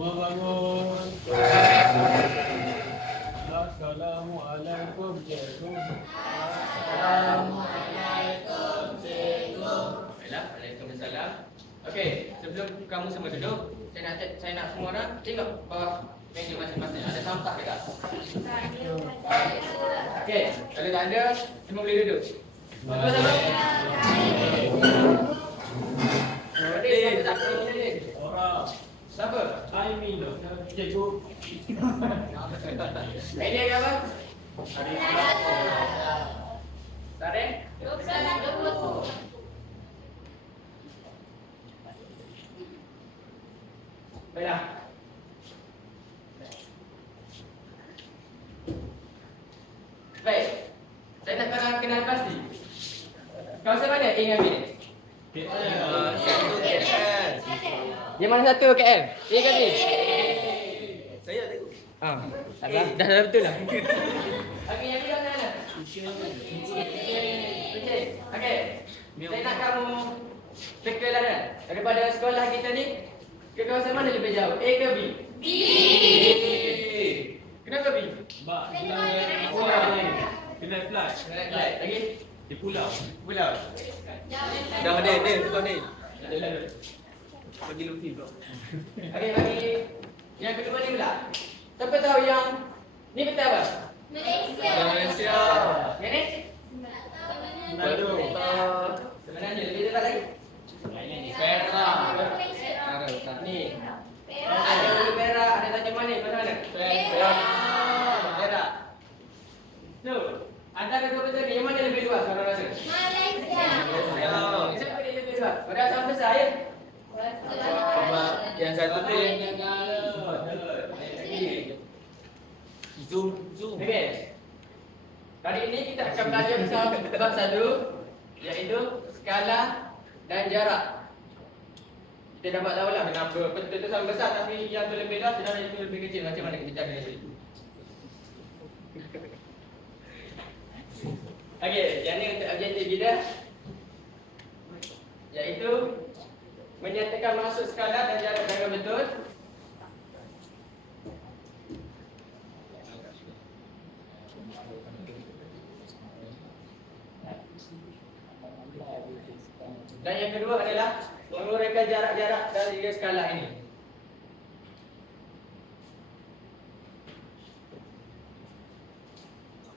Semua bangun. Assalamualaikum cikgu. Assalamualaikum cikgu. Baiklah, waalaikumsalam. Okey, sebelum kamu semua duduk, saya nak semua orang tengok bawah meja masing-masing. Ada sampah ke tak? Okey, kalau tak ada, semua boleh duduk. Sama-sama. Ready, siapa tak boleh? Orang. Siapa? Aimi cikgu. Ini ke apa? Hari Tarik. Baiklah. Baik. Saya nak kenal pasti. Kawasan mana ingin ambil? Yang mana satu KL? A ke B? Saya cikgu. Dah betul lah. Okey, yang ni mana? Okey. Saya nak kamu tekalah kan. Daripada sekolah kita ni ke kawasan mana lebih jauh? A ke B? B. Kenapa B? Mbak, kena flight. Lagi? Di pulau. Pulau. Dah ada, tukar ni. Ada. Bagi Luffy pula. Okey, bagi yang kedua ni pula. Siapa tahu yang ni betul apa? Malaysia. Yang ni? Manado. Sebenarnya lebih dekat lagi. Perak. Ni. Ada Ulu Perak, ada Tanjung Manis, mana? Perak. So, antara dua betul ni, yang mana lebih luas korang rasa? Siapa dia lebih luas? Pada sama besar ya? Sebab yang satu tu zoom. Okey. Kali ini kita akan belajar bersama bab satu, iaitu skala dan jarak. Kita dapat tahulah kenapa betul tu sama besar tapi yang tu lebih luas dan yang tu lebih kecil. Macam mana kita cari dari itu? Okey, yang ni untuk objektif kita, iaitu menyatakan maksud skala dan jarak dengan betul. Dan yang kedua adalah menguraikan jarak-jarak dari skala ini.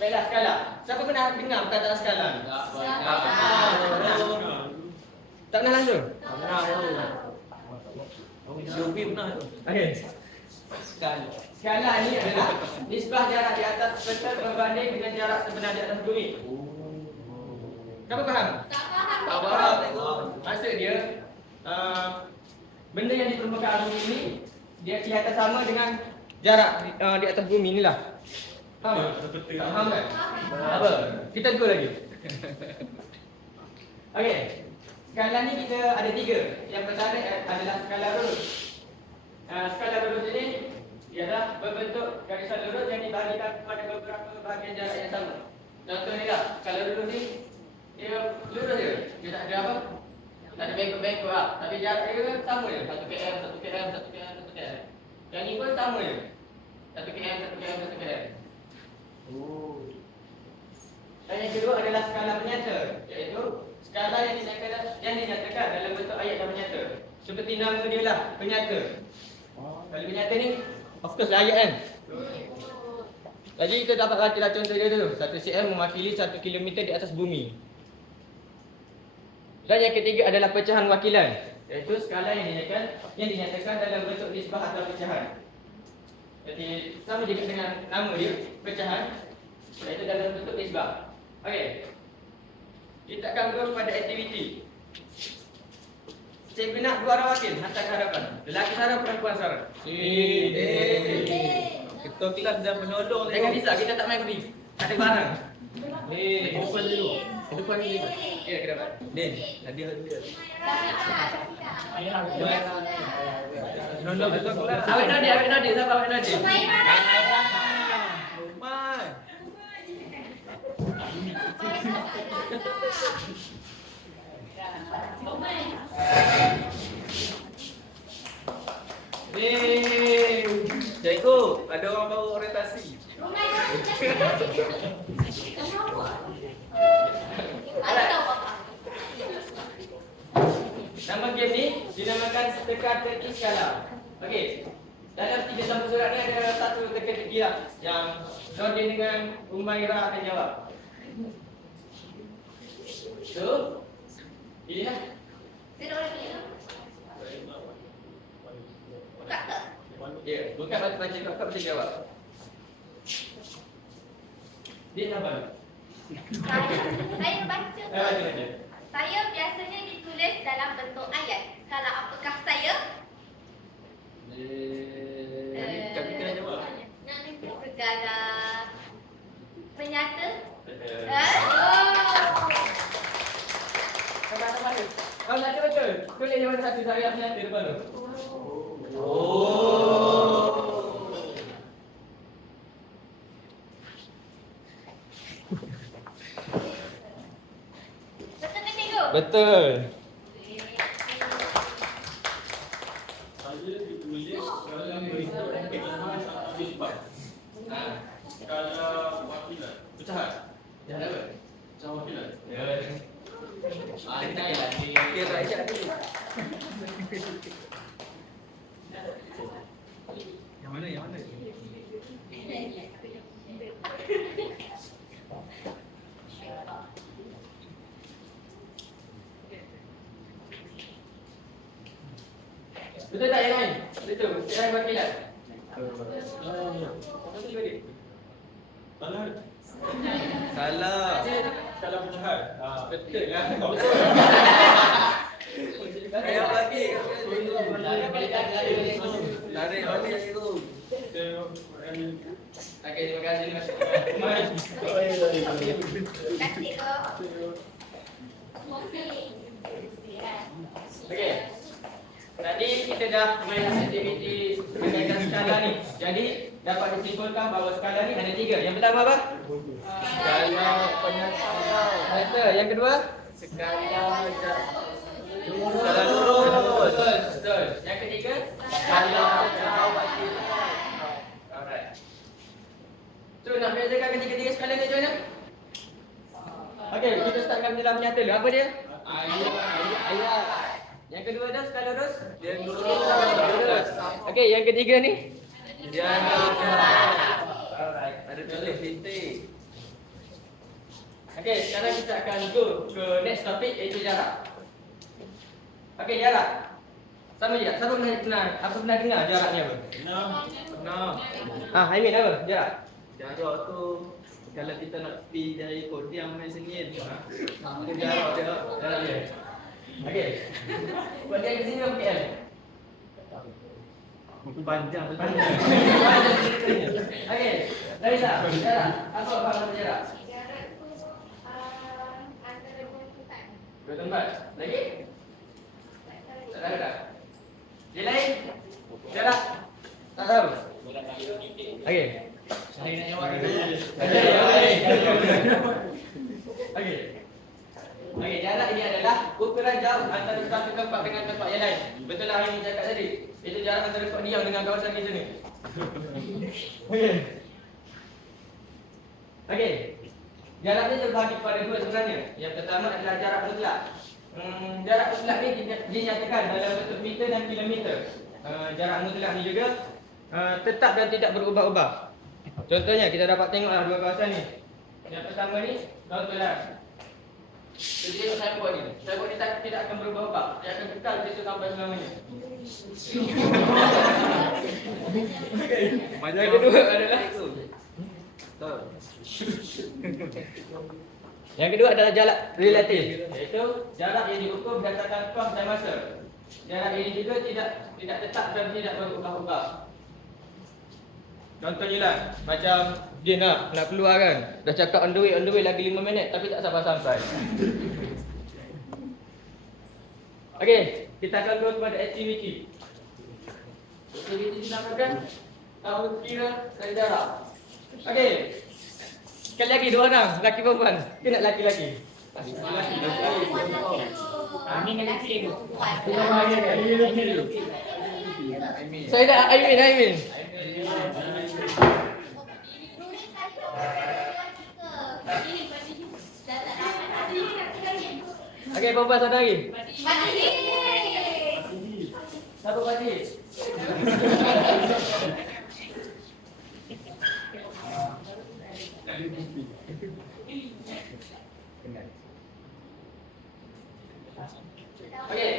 Baiklah, skala. Siapa pernah dengar perkataan skala ni? Tak pernah langsung? Luffy pernah tu. Okey. Skala ni adalah nisbah jarak di atas peta berbanding dengan jarak sebenar di atas bumi. Kamu faham? Tak faham cikgu. Maksud dia benda yang di permukaan bumi ni dia kelihatan sama dengan jarak di atas bumi ni lah. Faham? Faham kan? Apa? Kita go lagi. Okey. Skala ni kita ada tiga. Yang pertama adalah skala lurus. Skala lurus ini ialah berbentuk garisan lurus yang dibahagikan kepada beberapa bahagian jarak yang sama. Contohnya lah, skala lurus ni dia lurus je. Dia tak ada apa? Tak ada bengkok-bengkok lah. Tapi jarak dia sama je. 1 km, 1 km, 1 km, 1 km. Yang ni pun sama je. 1 km, 1 km, 1 km. Dan yang kedua adalah skala penyata, iaitu skala yang dinyatakan dalam bentuk ayat yang menyata. Seperti nama dia lah, penyata. Kalau penyata ni, of course lah ayat kan? Jadi kita dapat artilah contoh dia tu. 1 cm mewakili 1 km di atas bumi. Dan yang ketiga adalah pecahan wakilan, iaitu skala yang dinyatakan dalam bentuk nisbah atau pecahan. Jadi sama juga dengan nama dia, pecahan, iaitu dalam bentuk nisbah. Okey. Kita akan go pada aktiviti. Cikgu nak 2 orang wakil hantar ke hadapan. Lelaki sarang, perempuan sarang. Ketua kelas dah menolong Jangan risau, kita tak main free. Ada barang. Open dulu. Depan ni lima. Ya, ke depan. Din, hadiah dia. Ayah. Menolong ketua kelas. Awet Nadi, siapa awet Nadi? Umar. Hei. ikut. Ada orang baru orientasi. Nama game ni dinamakan teka-teki skala. Okey. Dalam 3 sampul surat ni ada satu teka-teki lah yang Nordin dengan Umairah akan jawab. So, pilih lah. Ya, bukan baca kakak boleh jawab. Dia apa? Saya baca. Baca. Saya biasanya ditulis dalam bentuk ayat. Kalau apakah saya? Kami kena jawab. Segala penyata. Kalau nak betul, tulis yang mana satu saya penyata depan tu. Betul ke cikgu? Betul. Saya ditulis dalam bentuk pecahan habis bab. Skala wakilan. Pecahan. Dah apa? Pecahan wakilan. Ya. Andai lah ni. Okey, tak ajak ni. Yang mana? Yang mana? Betul tak yang lain? Betul. Yang wakilan. Salah. Salah. Skala pecahan. Betul lah. Ayat lagi. Tarik balik lagi. Tarik balik tu. Okey, terima kasih. Kasih ke? Okey. Tadi kita dah main aktiviti berkaitan skala ni. Jadi dapat disimpulkan bahawa skala ni ada 3. Yang pertama apa? Skala penyata. Betul. Yang kedua? Skala lurus. Betul. Betul. Yang ketiga? Skala wakilan. Alright. So nak bezakan ketiga-tiga skala ni macam mana? Okey, kita startkan dalam penyata dulu. Apa dia? Ayat. Yang kedua dah skala lurus? Dia lurus. Lurus. Okey, yang ketiga ni? Dia lurus. Alright. Ada tulis titik. Okey, sekarang kita akan go ke next topic iaitu jarak. Okey, jarak. Sama je. Siapa pernah dengar jarak ni apa? Nah. Aimin apa? Jarak. Jarak tu kalau kita nak pergi dari podium main sengit. Itu jarak dia. Jarak dia. Okey. Buat dia ke sini berapa KL? Panjang betul. Okey. Dari tak? Jarak. Apa faham jarak? Jarak tu antara dua tempat. Dua tempat. Lagi? Tak tahu tak? Dia lain? Jarak? Tak tahu? Okey. Saya nak jawab dulu. Okey. Okey, jarak ini adalah ukuran jauh antara satu tempat dengan tempat yang lain. Betul lah yang cakap tadi. Itu jarak antara Kok Diam dengan kawasan kita ni. Okey. Okey. Jarak ni terbahagi kepada dua sebenarnya. Yang pertama adalah jarak mutlak. Jarak mutlak ni dinyatakan dalam bentuk meter dan kilometer. Jarak mutlak ni juga tetap dan tidak berubah-ubah. Contohnya kita dapat tengoklah dua kawasan ni. Yang pertama ni contohlah. Jadi tengok signboard ni. Signboard ni tidak akan berubah-ubah. Dia akan kekal di situ sampai selamanya. Yang kedua adalah Yang kedua adalah jarak relatif, iaitu jarak yang diukur berdasarkan kos dan masa. Jarak ini juga tidak tetap dan tidak berubah-ubah. Contohnya lah, macam dia nak keluar kan, dah cakap on the way lagi 5 minit tapi tak sampai-sampai. Okey, kita akan go kepada aktiviti. Aktiviti dinamakan tahu kira dan jarak. Okey. Sekali lagi dua orang, lelaki perempuan. Ke nak lelaki-lelaki? Ini dengan lelaki tu. Saya dah Aimin. Okey, perempuan satu lagi. Padi. Satu padi. Okey.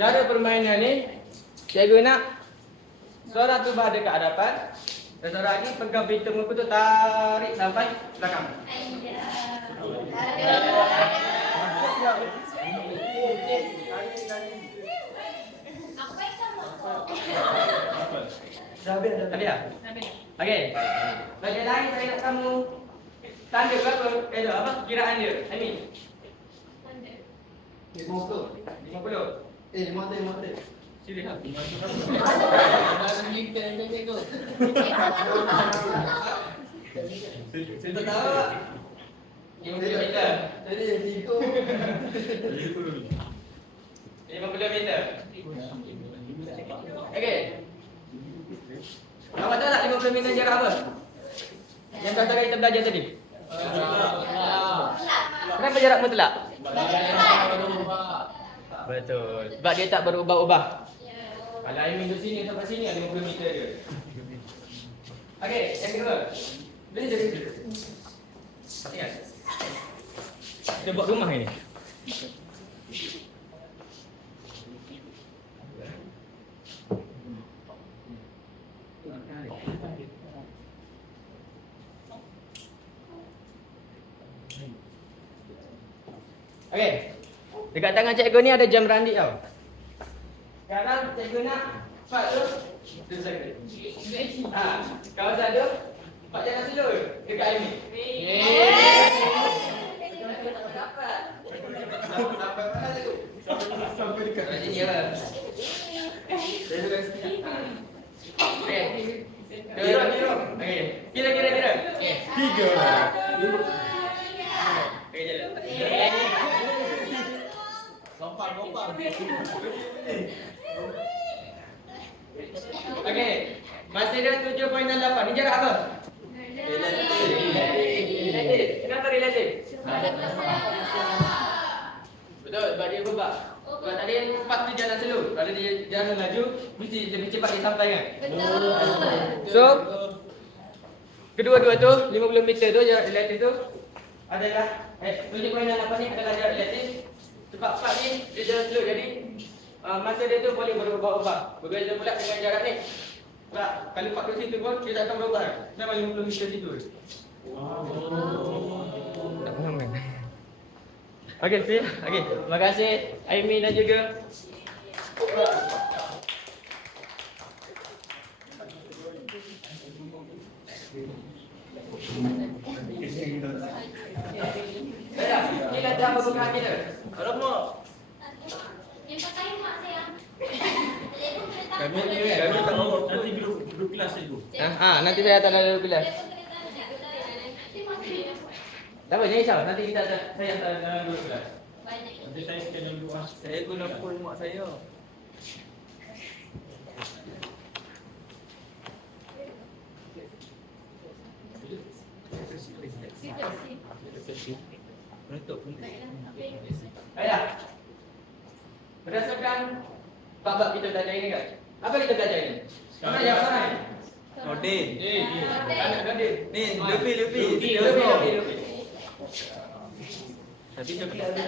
Cara permainan ni, cikgu nak seorang tu berada ke hadapan dan seorang lagi pegang pintu muka tu tarik sampai belakang. Tadi ya? Okey. Bagian lain saya nak kamu tanda berapa? Apa? Kiraan dia. I mean. 50. 50. 50. Serius ah? Saya tak tahu. 50 meter. Tadi tiga. 50 meter. Okey. Awak tahu tak 50 meter jarak apa? Yang kata kita belajar tadi. Kenapa jarak mutlak? Betul. Sebab dia tak berubah-ubah. Kalau air minum sini sampai sini ada 50 meter dia. Okey, yang kedua. Boleh jadi. Ingat. Kita buat rumah ini. Okey. Dekat tangan cikgu ni ada jam randi tau. Sekarang cikgu nak empat tu dia saya. Kawasan tu empat jalan slow dekat air ni. Sampai dekat. Kat sini apa? Saya sudah sikit. Okey. Kira. Okey. Kira. Okey. 3. Okey jalan. Gompang. Okey. Masih ada 7.68. Ni jarak apa? Relatif. Kenapa relatif? Betul, sebab dia berbab. Sebab tadi empat tu jalan slow. Kalau dia jalan laju, mesti lebih cepat dia sampai kan? So, kedua-dua tu 50 meter tu jarak relatif tu adalah 7.68 ni adalah jarak relatif. Sebab empat ni dia jalan slow, jadi masa dia tu boleh berubah-ubah. Berbeza pula dengan jarak ni. Sebab kalau empat tu situ pun dia tak akan berubah. Memang 50 meter situ. Tak faham kan? Okey, Fir. Okey, terima kasih Aimi dan juga Baiklah, ni dah jam pembukaan kita. Alamak. Yang pakai mak saya. Kami tak mau nanti grup kelas cikgu. Nanti saya akan lalu kelas. Tak apa, jangan risau. Nanti saya akan lalu kelas. Nanti saya scan yang dulu. Saya guna phone mak saya. Menutup pun. Baiklah. Berdasarkan bab-bab kita belajar ini kan. Apa kita belajar ini? Mana jawab sana? Odin. Anak Gadin. Ni, Luffy. Luffy. Tapi Luffy ada.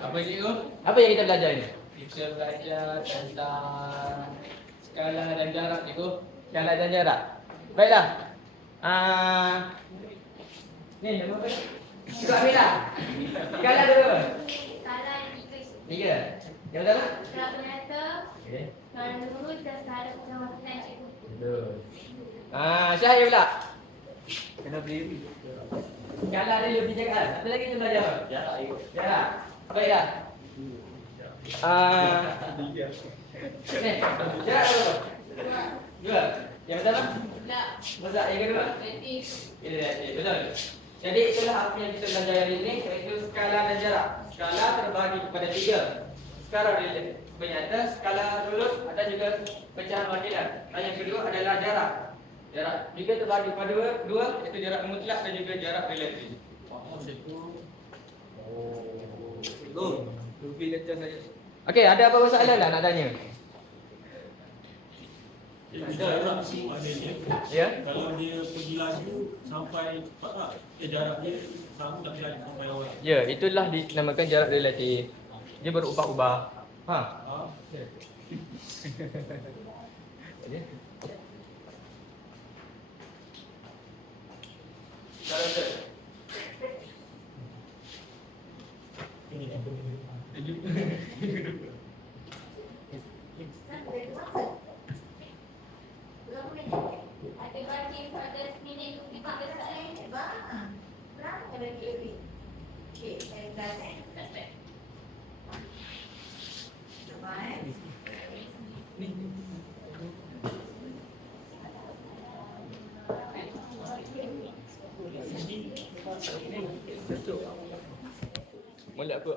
Apa cikgu? Apa yang kita belajar ini? Kita belajar tentang Skala dan jarak cikgu. Skala dan jarak. Baiklah. Ni nama apa? Cikgu Amila. Skala ada berapa? Skala yang 3. Yang betul tak? skala penata, Okey. skala lurus dan skala pengawasan cikgu. Betul. Syahir pula. kena beli. Skala ada lebih jagaan. Apa lagi kita belajar? Jarak ikut. Jarak. Baiklah. Ni, jarak berapa? 2. Yang betul tak? Tak. Betul. Yang kedua? Relatif. Relatif. Betul. Jadi itulah apa yang kita belajar hari ini, iaitu skala dan jarak. Skala terbagi kepada 3. Skala relatif bernyata, skala lurus dan juga pecahan wakilan. Dan yang kedua adalah jarak. Jarak juga terbagi kepada 2, iaitu jarak mutlak dan juga jarak relatif. Oh. Luffy lecture saya. Okey, ada apa soalan tak nak tanya? Jarak si maknanya. Ya? Kalau dia pergi laju sampai jarak dia sama tak laju sampai orang. Ya, itulah dinamakan jarak relatif. Dia berubah-ubah. Ha. Ada bagi pada minit untuk dipanggil saya. Berapa lagi lebih? Okey, saya dah. Molek apa?